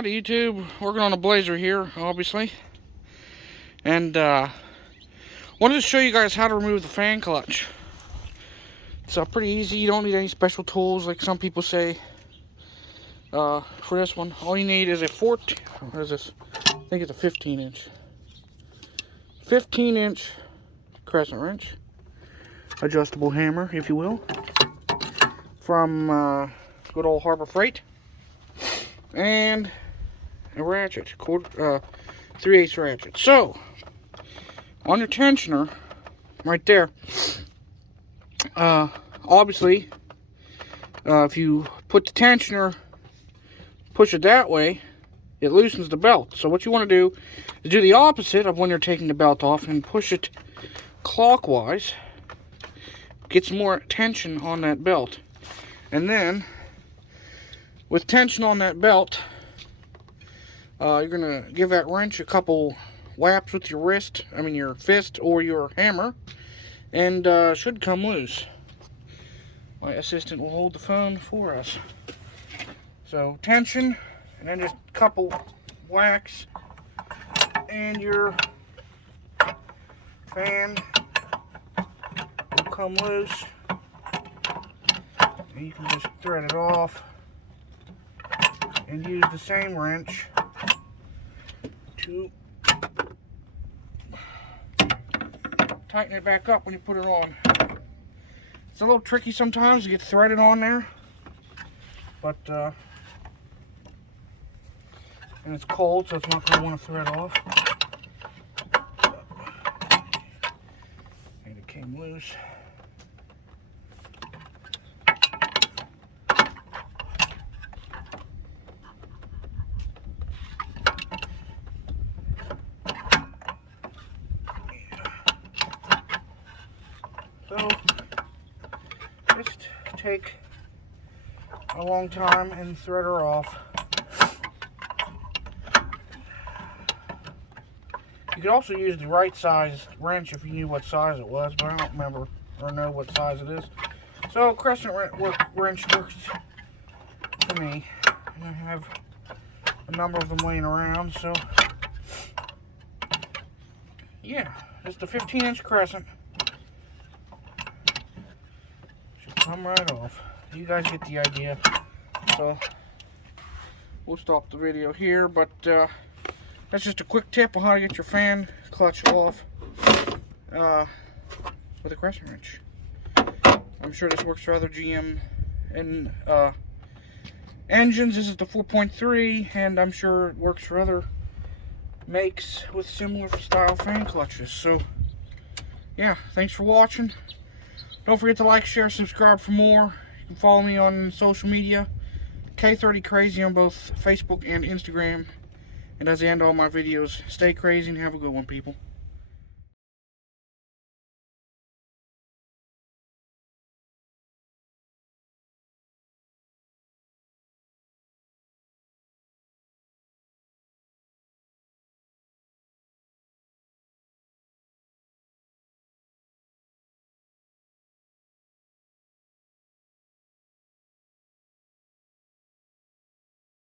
Howdy YouTube, working on a Blazer here, obviously. And wanted to show you guys how to remove the fan clutch. It's pretty easy. You don't need any special tools like some people say. For this one, all you need is a 14, what is this? I think it's a 15 inch crescent wrench. Adjustable hammer, if you will. From good old Harbor Freight. And a ratchet, 3/8 ratchet. So, on your tensioner, right there, obviously, if you put the tensioner, push it that way, it loosens the belt. So what you want to do is do the opposite of when you're taking the belt off and push it clockwise. Get some more tension on that belt. And then, with tension on that belt, you're going to give that wrench a couple whaps with your your fist or your hammer, and should come loose. My assistant will hold the phone for us. So tension, and then just a couple whacks, and your fan will come loose. And you can just thread it off and use the same wrench to tighten it back up when you put it on. It's a little tricky sometimes to get threaded on there, but and it's cold, so it's not going to want to thread off. And it came loose. So, just take a long time and thread her off. You could also use the right size wrench if you knew what size it was, but I don't remember or know what size it is. So, crescent wrench works for me. And I have a number of them laying around, so yeah, just a 15-inch crescent. Come right off. You guys get the idea. So we'll stop the video here, but that's just a quick tip on how to get your fan clutch off with a crescent wrench. I'm sure this works for other GM and engines. This is the 4.3, and I'm sure it works for other makes with similar style fan clutches. So yeah, thanks for watching. Don't forget to like, share, subscribe for more. You can follow me on social media, K30 Crazy on both Facebook and Instagram. And as I end all my videos, stay crazy and have a good one, people.